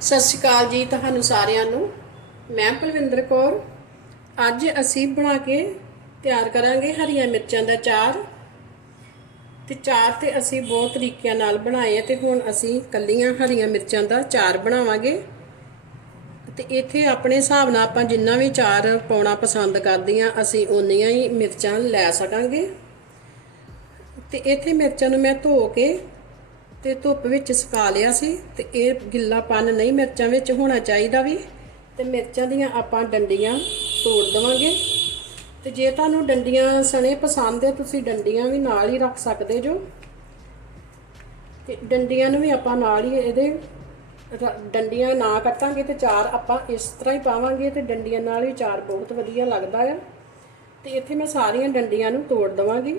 ਸਤਿ ਸ਼੍ਰੀ ਅਕਾਲ ਜੀ ਤੁਹਾਨੂੰ ਸਾਰਿਆਂ ਨੂੰ। ਮੈਂ ਪਲਵਿੰਦਰ ਕੌਰ। ਅੱਜ ਅਸੀਂ ਬਣਾ ਕੇ ਤਿਆਰ ਕਰਾਂਗੇ ਹਰੀਆਂ ਮਿਰਚਾਂ ਦਾ ਚਾਰ। ਤੇ ਚਾਰ ਤੇ ਅਸੀਂ ਬਹੁਤ ਤਰੀਕਿਆਂ ਨਾਲ ਬਣਾਏ ਆ ਤੇ ਹੁਣ ਅਸੀਂ ਕੱਲੀਆਂ ਹਰੀਆਂ ਮਿਰਚਾਂ ਦਾ ਚਾਰ ਬਣਾਵਾਂਗੇ। ਤੇ ਇੱਥੇ ਆਪਣੇ ਹਿਸਾਬ ਨਾਲ ਆਪਾਂ ਜਿੰਨਾ ਵੀ ਚਾਰ ਪਾਉਣਾ ਪਸੰਦ ਕਰਦੀਆਂ ਅਸੀਂ ਓਨੀਆਂ ਹੀ ਮਿਰਚਾਂ ਲੈ ਸਕਾਂਗੇ। ਤੇ ਇੱਥੇ ਮਿਰਚਾਂ ਨੂੰ ਮੈਂ ਧੋ ਕੇ ਤੇ ਧੁੱਪ ਵਿੱਚ ਸੁਕਾ ਲਿਆ ਸੀ ਤੇ ਇਹ ਗਿੱਲਾਪਨ ਨਹੀਂ ਮਿਰਚਾਂ ਵਿੱਚ ਹੋਣਾ ਚਾਹੀਦਾ ਵੀ। ਤੇ ਮਿਰਚਾਂ ਦੀਆਂ ਆਪਾਂ ਡੰਡੀਆਂ ਤੋੜ ਦਵਾਂਗੇ। ਤੇ ਜੇ ਤੁਹਾਨੂੰ ਡੰਡੀਆਂ ਸਣੇ ਪਸੰਦ ਹੈ, ਤੁਸੀਂ ਡੰਡੀਆਂ ਵੀ ਨਾਲ ਹੀ ਰੱਖ ਸਕਦੇ ਜੋ। ਤੇ ਡੰਡੀਆਂ ਨੂੰ ਵੀ ਆਪਾਂ ਨਾਲ ਹੀ ਇਹਦੇ ਡੰਡੀਆਂ ਨਾ ਕੱਟਾਂਗੇ ਤੇ ਚਾਰ ਆਪਾਂ ਇਸ ਤਰ੍ਹਾਂ ਹੀ ਪਾਵਾਂਗੇ ਤੇ ਡੰਡੀਆਂ ਨਾਲ ਹੀ ਚਾਰ ਬਹੁਤ ਵਧੀਆ ਲੱਗਦਾ ਆ। ਤੇ ਇੱਥੇ ਮੈਂ ਸਾਰੀਆਂ ਡੰਡੀਆਂ ਨੂੰ ਤੋੜ ਦਵਾਂਗੀ।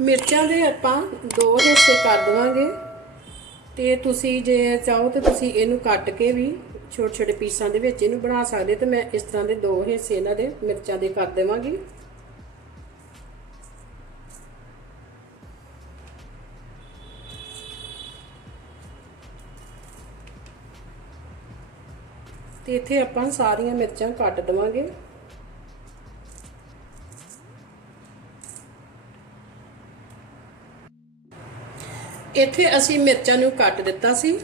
ਮਿਰਚਾਂ ਦੇ ਆਪਾਂ ਦੋ ਹਿੱਸੇ ਕਰ ਦਵਾਂਗੇ। ਤੇ ਤੁਸੀਂ ਜੇ ਚਾਹੋ ਤੇ ਤੁਸੀਂ ਇਹਨੂੰ ਕੱਟ ਕੇ ਵੀ ਛੋਟੇ ਛੋਟੇ ਪੀਸਾਂ ਦੇ ਵਿੱਚ ਇਹਨੂੰ ਬਣਾ ਸਕਦੇ ਤੇ ਮੈਂ ਇਸ ਤਰ੍ਹਾਂ ਦੇ ਦੋ ਹਿੱਸੇ ਇਹਨਾਂ ਦੇ ਮਿਰਚਾਂ ਦੇ ਕਰ ਦੇਵਾਂਗੀ। ਤੇ ਇੱਥੇ ਆਪਾਂ ਸਾਰੀਆਂ ਮਿਰਚਾਂ ਕੱਟ ਦਵਾਂਗੇ। ਇੱਥੇ ਅਸੀਂ ਮਿਰਚਾਂ ਨੂੰ ਕੱਟ ਦਿੱਤਾ ਸੀ।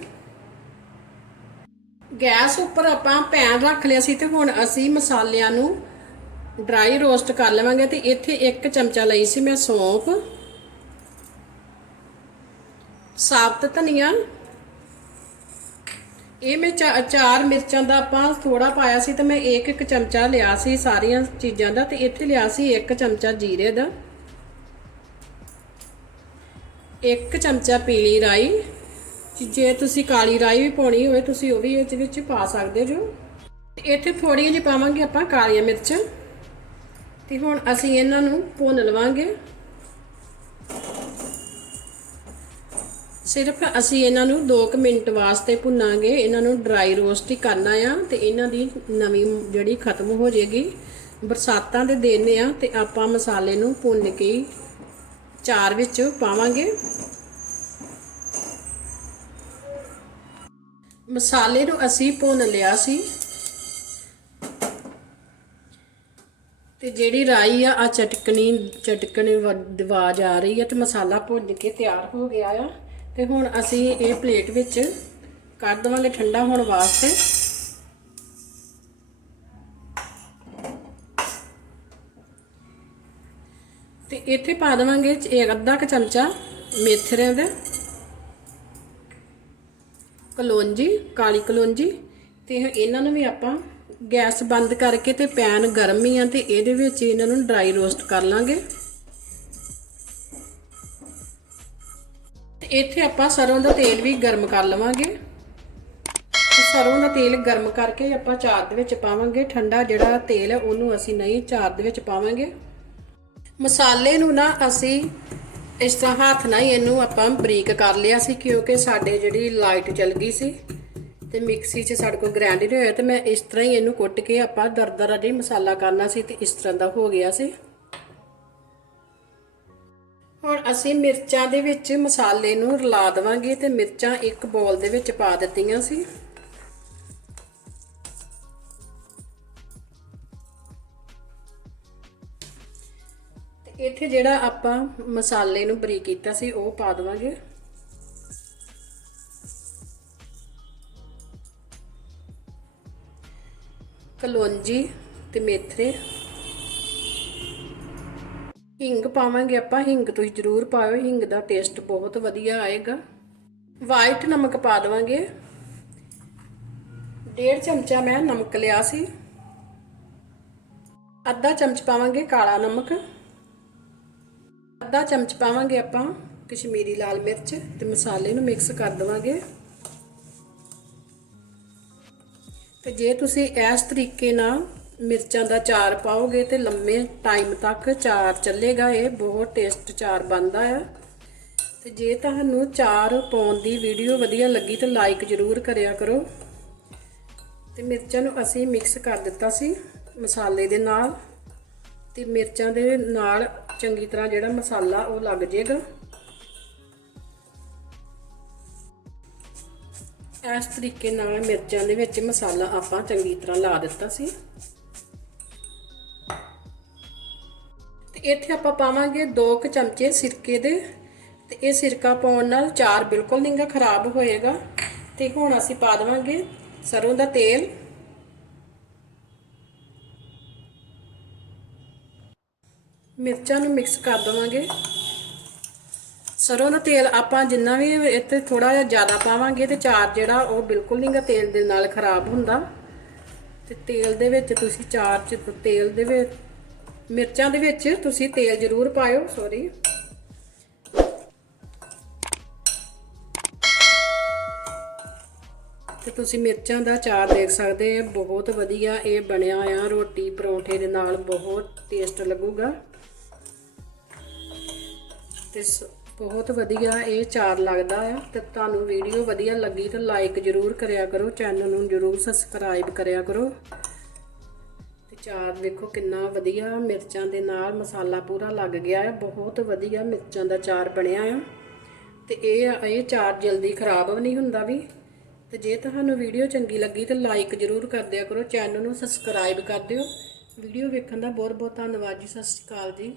ਗੈਸ ਉੱਪਰ ਆਪਾਂ ਪੈਨ ਰੱਖ ਲਿਆ ਸੀ ਤੇ ਹੁਣ ਅਸੀਂ ਮਸਾਲਿਆਂ ਨੂੰ ਡਰਾਈ ਰੋਸਟ ਕਰ ਲਵਾਂਗੇ ਤੇ ਇੱਥੇ ਇੱਕ ਚਮਚਾ ਲਈ ਸੀ ਮੈਂ ਸੌਂਫ ਸਾਬਤ ਧਨੀਆ। ਇਹ ਮੈਂ ਚਾਰ ਮਿਰਚਾਂ ਦਾ ਆਪਾਂ ਥੋੜਾ ਪਾਇਆ ਸੀ ਤੇ ਮੈਂ ਇੱਕ ਇੱਕ ਚਮਚਾ ਲਿਆ ਸੀ ਸਾਰੀਆਂ ਚੀਜ਼ਾਂ ਦਾ ਤੇ ਇੱਥੇ ਲਿਆ ਸੀ ਇੱਕ ਚਮਚਾ ਜੀਰੇ ਦਾ। ਇੱਕ ਚਮਚਾ ਪੀਲੀ ਰਾਈ। ਜੇ ਤੁਸੀਂ ਕਾਲੀ ਰਾਈ ਵੀ ਪਾਉਣੀ ਹੋਵੇ, ਤੁਸੀਂ ਉਹ ਵੀ ਇਹਦੇ ਵਿੱਚ ਪਾ ਸਕਦੇ ਜੋ ਇੱਥੇ ਥੋੜੀਆਂ ਜਿਹੀ ਪਾਵਾਂਗੇ ਆਪਾਂ ਕਾਲੀਆਂ ਮਿਰਚ। ਤੇ ਹੁਣ ਅਸੀਂ ਇਹਨਾਂ ਨੂੰ ਭੁੰਨ ਲਵਾਂਗੇ। ਸਿਰਫ ਅਸੀਂ ਇਹਨਾਂ ਨੂੰ 2 ਮਿੰਟ ਵਾਸਤੇ ਭੁੰਨਾਂਗੇ। ਇਹਨਾਂ ਨੂੰ ਡਰਾਈ ਰੋਸਟ ਹੀ ਕਰਨਾ ਆ ਤੇ ਇਹਨਾਂ ਦੀ ਨਵੀਂ ਜਿਹੜੀ ਖਤਮ ਹੋ ਜਾਏਗੀ। ਬਰਸਾਤਾਂ ਦੇ ਦਿਨ ਆ ਤੇ ਆਪਾਂ ਮਸਾਲੇ ਨੂੰ ਭੁੰਨ ਕੇ ਚਾਰ ਵਿੱਚ ਪਾਵਾਂਗੇ। ਮਸਾਲੇ ਨੂੰ ਅਸੀਂ ਭੁੰਨ ਲਿਆ ਸੀ। ਤੇ ਜਿਹੜੀ ਰਾਈ ਆ ਆ ਚਟਕਣੀ, ਚਟਕਣ ਵ- ਆਵਾਜ਼ ਆ ਰਹੀ ਹੈ ਤੇ ਮਸਾਲਾ ਭੁੰਨ ਕੇ ਤਿਆਰ ਹੋ ਗਿਆ ਆ। ਤੇ ਹੁਣ ਅਸੀਂ ਇਹ ਪਲੇਟ ਵਿੱਚ ਕੱਢ ਦਵਾਂਗੇ ਠੰਡਾ ਹੋਣ ਵਾਸਤੇ। ਇੱਥੇ ਪਾ ਦੇਵਾਂਗੇ ਇੱਕ ਅੱਧਾ ਕੁ ਚਮਚਾ ਮੇਥਰੇ ਦਾ। ਕਲੋਂਜੀ, ਕਾਲੀ ਕਲੋਂਜੀ। ਤੇ ਇਹਨਾਂ ਨੂੰ ਵੀ ਆਪਾਂ ਗੈਸ ਬੰਦ ਕਰਕੇ ਤੇ ਪੈਨ ਗਰਮ ਹੀ ਆ ਤੇ ਇਹਦੇ ਵਿੱਚ ਇਹਨਾਂ ਨੂੰ ਡਰਾਈ ਰੋਸਟ ਕਰ ਲਾਂਗੇ। ਤੇ ਇੱਥੇ ਆਪਾਂ ਸਰੋਂ ਦਾ ਤੇਲ ਵੀ ਗਰਮ ਕਰ ਲਵਾਂਗੇ। ਤੇ ਸਰੋਂ ਦਾ ਤੇਲ ਗਰਮ ਕਰਕੇ ਆਪਾਂ ਚਾਰ ਦੇ ਵਿੱਚ ਪਾਵਾਂਗੇ। ਠੰਡਾ ਜਿਹੜਾ ਤੇਲ ਹੈ ਉਹਨੂੰ ਅਸੀਂ ਨਹੀਂ ਚਾਰ ਦੇ ਵਿੱਚ ਪਾਵਾਂਗੇ। ਮਸਾਲੇ ਨੂੰ ਨਾ ਅਸੀਂ ਇਸ ਤਰ੍ਹਾਂ ਹੱਥ ਨਾਲ ਹੀ ਇਹਨੂੰ ਆਪਾਂ ਬਰੀਕ ਕਰ ਲਿਆ ਸੀ ਕਿਉਂਕਿ ਸਾਡੇ ਜਿਹੜੀ ਲਾਈਟ ਚਲ ਗਈ ਸੀ ਤੇ ਮਿਕਸੀ 'ਚ ਸਾਡੇ ਕੋਲ ਗ੍ਰਾਈਂਡ ਨਹੀਂ ਹੋਇਆ ਤੇ ਮੈਂ ਇਸ ਤਰ੍ਹਾਂ ਹੀ ਇਹਨੂੰ ਕੁੱਟ ਕੇ ਆਪਾਂ ਦਰਦਰਾ ਜਿਹੀ ਮਸਾਲਾ ਕਰਨਾ ਸੀ ਤੇ ਇਸ ਤਰ੍ਹਾਂ ਦਾ ਹੋ ਗਿਆ ਸੀ। ਹੁਣ ਅਸੀਂ ਮਿਰਚਾਂ ਦੇ ਵਿੱਚ ਮਸਾਲੇ ਨੂੰ ਰਲਾ ਦੇਵਾਂਗੇ ਤੇ ਮਿਰਚਾਂ ਇੱਕ ਬੋਲ ਦੇ ਵਿੱਚ ਪਾ ਦਿੱਤੀਆਂ ਸੀ। ਇੱਥੇ ਜਿਹੜਾ ਆਪਾਂ ਮਸਾਲੇ ਨੂੰ ਬਰੀਕ ਕੀਤਾ ਸੀ, ਉਹ ਪਾ ਦੇਵਾਂਗੇ। ਕਲੋਂਜੀ ਤੇ ਮੇਥਰੇ ਹਿੰਗ ਪਾਵਾਂਗੇ ਆਪਾਂ, ਹਿੰਗ ਤੁਸੀਂ ਜ਼ਰੂਰ ਪਾਓ ਹਿੰਗ ਦਾ ਟੇਸਟ ਬਹੁਤ ਵਧੀਆ ਆਏਗਾ। ਵਾਈਟ ਨਮਕ ਪਾ ਦੇਵਾਂਗੇ। ਡੇਢ ਚਮਚਾ ਮੈਂ ਨਮਕ ਲਿਆ ਸੀ। ਅੱਧਾ ਚਮਚ ਪਾਵਾਂਗੇ ਕਾਲਾ ਨਮਕ। ਅੱਧਾ ਚਮਚ ਪਾਵਾਂਗੇ ਆਪਾਂ ਕਸ਼ਮੀਰੀ ਲਾਲ ਮਿਰਚ ਤੇ ਮਸਾਲੇ ਨੂੰ ਮਿਕਸ ਕਰ ਦੇਵਾਂਗੇ। ਤੇ ਜੇ ਤੁਸੀਂ ਇਸ ਤਰੀਕੇ ਨਾਲ ਮਿਰਚਾਂ ਦਾ ਚਾਰ ਪਾਓਗੇ ਤੇ ਲੰਮੇ ਟਾਈਮ ਤੱਕ ਚਾਰ ਚੱਲੇਗਾ, ਇਹ ਬਹੁਤ ਟੇਸਟ ਚਾਰ ਬਣਦਾ ਆ। ਤੇ ਜੇ ਤੁਹਾਨੂੰ ਚਾਰ ਪਾਉਣ ਦੀ ਵੀਡੀਓ ਵਧੀਆ ਲੱਗੀ ਤਾਂ ਲਾਈਕ ਜ਼ਰੂਰ ਕਰਿਆ ਕਰੋ। ਤੇ ਮਿਰਚਾਂ ਨੂੰ ਅਸੀਂ ਮਿਕਸ ਕਰ ਦਿੱਤਾ ਸੀ ਮਸਾਲੇ ਦੇ ਨਾਲ। ਤੇ ਮਿਰਚਾਂ ਦੇ ਨਾਲ ਚੰਗੀ ਤਰ੍ਹਾਂ ਜਿਹੜਾ ਮਸਾਲਾ ਉਹ ਲੱਗ ਜਾਏਗਾ ਇਸ ਤਰੀਕੇ ਨਾਲ ਮਿਰਚਾਂ ਦੇ ਵਿੱਚ ਮਸਾਲਾ ਆਪਾਂ ਚੰਗੀ ਤਰ੍ਹਾਂ ਲਾ ਦਿੱਤਾ ਸੀ। ਤੇ ਇੱਥੇ ਆਪਾਂ ਪਾਵਾਂਗੇ 2 ਕੁ ਚਮਚੇ ਸਿਰਕੇ ਦੇ। ਤੇ ਇਹ ਸਿਰਕਾ ਪਾਉਣ ਨਾਲ ਚਾਰ ਬਿਲਕੁਲ ਨਹੀਂਗਾ ਖਰਾਬ ਹੋਏਗਾ। ਤੇ ਹੁਣ ਅਸੀਂ ਪਾ ਦੇਵਾਂਗੇ ਸਰੋਂ ਦਾ ਤੇਲ। ਮਿਰਚਾਂ ਨੂੰ ਮਿਕਸ ਕਰ ਦੇਵਾਂਗੇ। ਸਰੋਂ ਦਾ ਤੇਲ ਆਪਾਂ ਜਿੰਨਾ ਵੀ ਇੱਥੇ ਥੋੜਾ ਜਿਹਾ ਜ਼ਿਆਦਾ ਪਾਵਾਂਗੇ ਤੇ ਚਾਰ ਜਿਹੜਾ ਉਹ ਬਿਲਕੁਲ ਨਹੀਂਗਾ ਤੇਲ ਦੇ ਨਾਲ ਖਰਾਬ ਹੁੰਦਾ। ਤੇ ਤੇਲ ਦੇ ਵਿੱਚ ਤੁਸੀਂ ਚਾਰ ਚ ਤੇਲ ਦੇ ਵਿੱਚ, ਮਿਰਚਾਂ ਦੇ ਵਿੱਚ ਤੁਸੀਂ ਤੇਲ ਜ਼ਰੂਰ ਪਾਇਓ ਸੌਰੀ ਤੇ ਤੁਸੀਂ ਮਿਰਚਾਂ ਦਾ ਚਾਰ ਦੇਖ ਸਕਦੇ ਆ, ਬਹੁਤ ਵਧੀਆ ਇਹ ਬਣਿਆ ਆ ਰੋਟੀ ਪਰੌਂਠੇ ਦੇ ਨਾਲ, ਬਹੁਤ ਟੇਸਟ ਲੱਗੂਗਾ। ਤੇ ਸ- ਬਹੁਤ ਵਧੀਆ ਇਹ ਚਾਰ ਲੱਗਦਾ ਆ ਤੇ ਤੁਹਾਨੂੰ ਵੀਡੀਓ ਵਧੀਆ ਲੱਗੀ ਤਾਂ ਲਾਈਕ ਜ਼ਰੂਰ ਕਰਿਆ ਕਰੋ ਚੈਨਲ ਨੂੰ ਜ਼ਰੂਰ ਸਬਸਕ੍ਰਾਈਬ ਕਰਿਆ ਕਰੋ। ਤੇ ਚਾਰ ਦੇਖੋ ਕਿੰਨਾ ਵਧੀਆ ਮਿਰਚਾਂ ਦੇ ਨਾਲ ਮਸਾਲਾ ਪੂਰਾ ਲੱਗ ਗਿਆ ਹੈ ਬਹੁਤ ਵਧੀਆ ਮਿਰਚਾਂ ਦਾ ਚਾਰ ਬਣਿਆ ਆ। ਤੇ ਇਹ ਇਹ ਚਾਰ ਜਲਦੀ ਖਰਾਬ ਵੀ ਨਹੀਂ ਹੁੰਦਾ ਵੀ। ਤੇ ਜੇ ਤੁਹਾਨੂੰ ਵੀਡੀਓ ਚੰਗੀ ਲੱਗੀ ਤਾਂ ਲਾਈਕ ਜ਼ਰੂਰ ਕਰ ਦਿਆ ਕਰੋ ਚੈਨਲ ਨੂੰ ਸਬਸਕ੍ਰਾਈਬ ਕਰ ਦਿਓ। ਵੀਡੀਓ ਵੇਖਣ ਦਾ ਬਹੁਤ ਬਹੁਤ ਧੰਨਵਾਦ ਜੀ, ਸਤਿ ਸ਼੍ਰੀ ਅਕਾਲ ਜੀ।